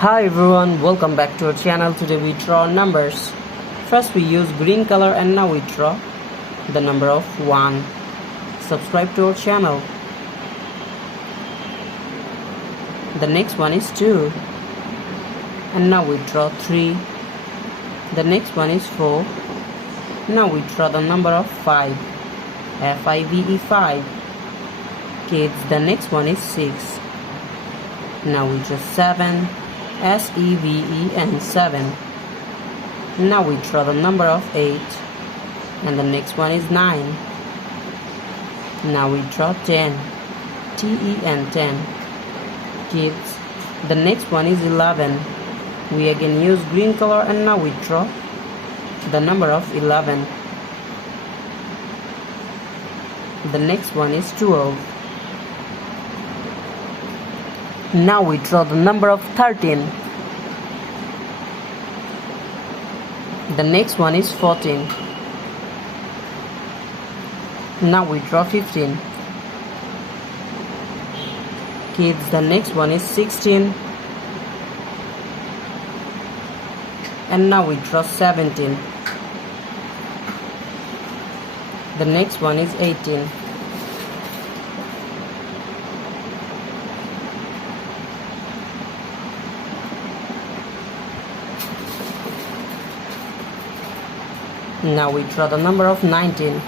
Hi everyone, welcome back to our channel. Today we draw numbers. First we use green color and now we draw the number of 1. Subscribe to our channel. The next one is 2. And now we draw 3. The next one is 4. Now we draw the number of 5. F-I-V-E 5. Kids, the next one is 6. Now we draw 7. S-E-V-E-N 7. Now we draw the number of 8. And the next one is 9. Now we draw 10. T-E-N 10. Kids, the next one is 11. We again use green color and now we draw the number of 11. The next one is 12. Now we draw the number of 13. The next one is 14. Now we draw 15. Kids, the next one is 16. And now we draw 17. The next one is 18. Now we draw the number of 19.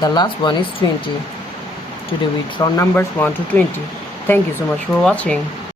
The last one is 20. Today we draw numbers 1 to 20. Thank you so much for watching.